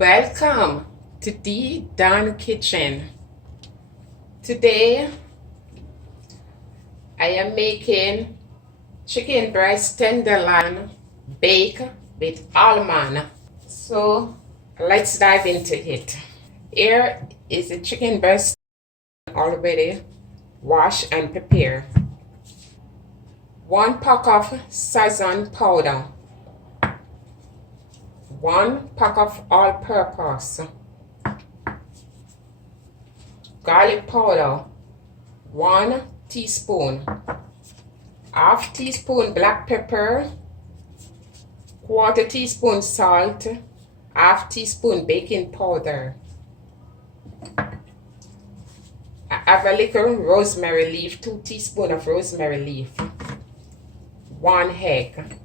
Welcome to the Dawn Kitchen. Today I am making chicken breast tenderloin baked with almond. So let's dive into it. Here is the chicken breast already washed and prepared. 1 pack of sazon powder. 1 pack of all-purpose. Garlic powder, 1 teaspoon. Half teaspoon black pepper, 1/4 teaspoon salt, half teaspoon baking powder. I have a little rosemary leaf, 2 teaspoons of rosemary leaf, 1 egg.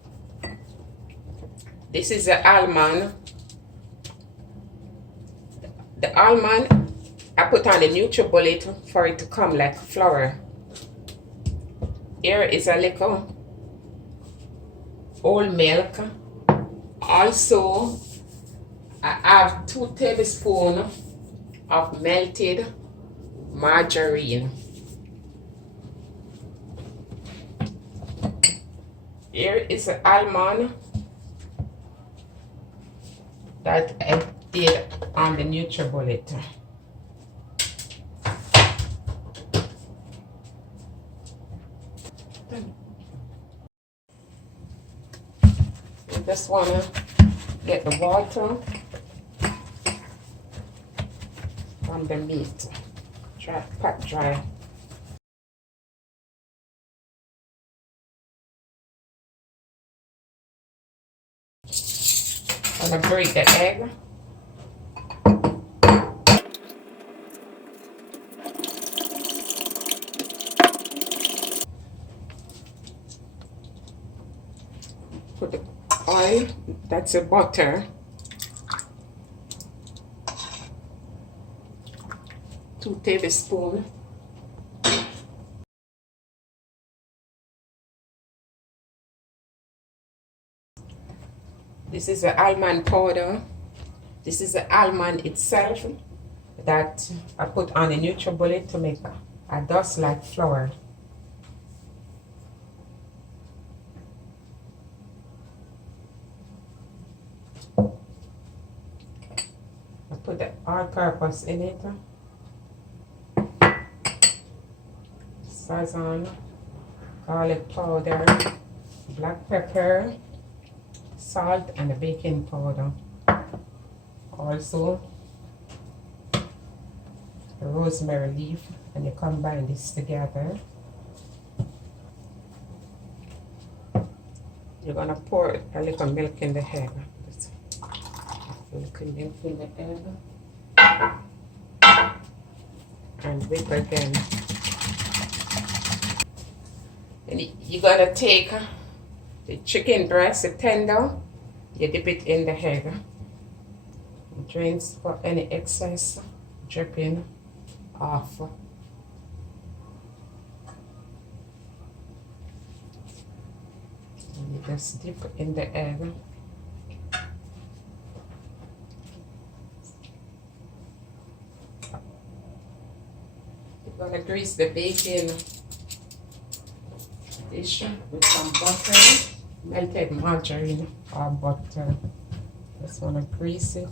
This is the almond. The almond I put on the NutriBullet for it to come like flour. Here is a little whole milk. Also, I have 2 tablespoons of melted margarine. Here is the almond that I did on the NutriBullet. You just want to get the water from the meat. Pat dry. I'm going to break the egg. Put the oil, that's the butter. 2 tablespoons. This is the almond powder. This is the almond itself that I put on the NutriBullet to make a dust like flour. I put the all-purpose in it. Sazon, garlic powder, black pepper, salt, and the baking powder. Also, the rosemary leaf, and you combine this together. You're gonna pour a little milk in the egg. A little milk in the egg. And whip again. And you're gonna take the chicken breast, the tender, you dip it in the egg. Drains for any excess dripping off. And you just dip in the egg. You're gonna grease the baking dish with some butter, melted margarine or butter. Just want to grease it.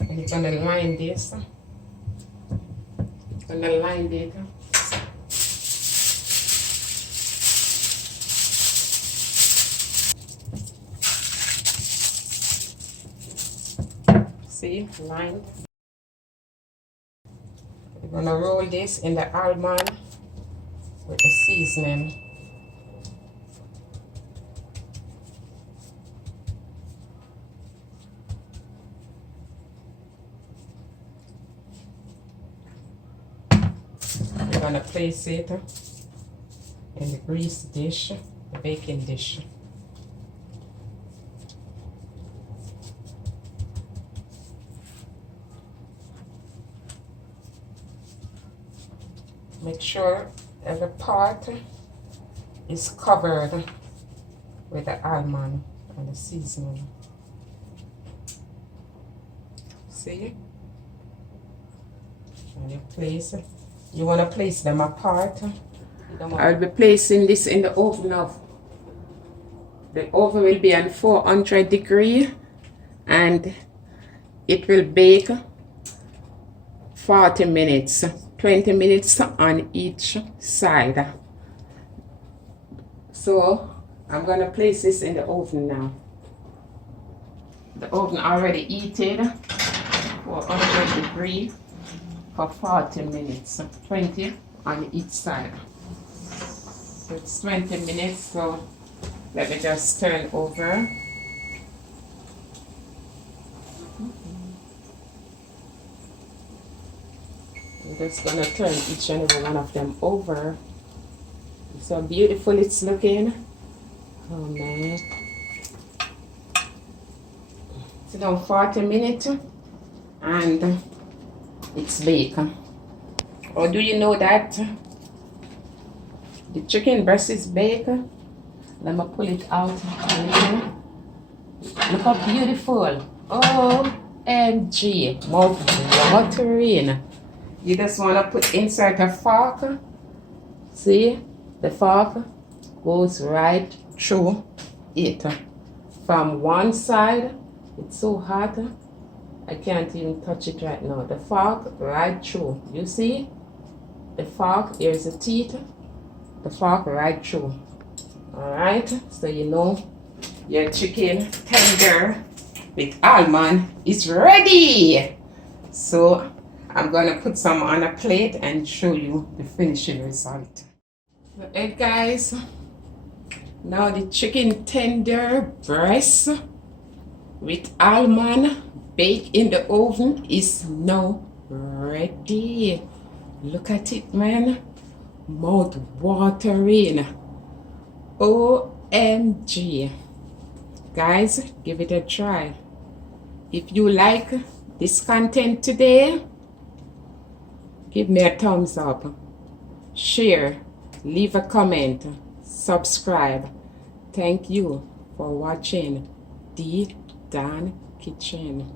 And you're gonna line this. Gonna line it. See, lined. We're gonna roll this in the almond with the seasoning. We're gonna place it in the grease dish, the baking dish. Make sure every part is covered with the almond and the seasoning. See? And you want to place them apart. I'll be placing this in the oven now. The oven will be on 400 degrees and it will bake 40 minutes, 20 minutes on each side. So I'm gonna place this in the oven now. The oven already heated 400 degrees for 40 minutes, 20 on each side. So it's 20 minutes, so let me just turn over. I'm just gonna turn each and every one of them over. So beautiful it's looking. Oh man. It's now 40 minutes and it's baked. Or do you know that the chicken breast is baked? Let me pull it out. Look how beautiful. OMG. Mouth watering. You just want to put inside a fork. See? The fork goes right through it. From one side, it's so hot, I can't even touch it right now. The fork right through. You see? The fork, here's the teeth. The fork right through. Alright? So you know your chicken tender with almond is ready. So I'm gonna put some on a plate and show you the finishing result. Hey guys, now the chicken tender breast with almond baked in the oven is now ready. Look at it, man. Mouth watering. OMG. Guys, give it a try. If you like this content today, give me a thumbs up, share, leave a comment, subscribe. Thank you for watching The Dan Kitchen.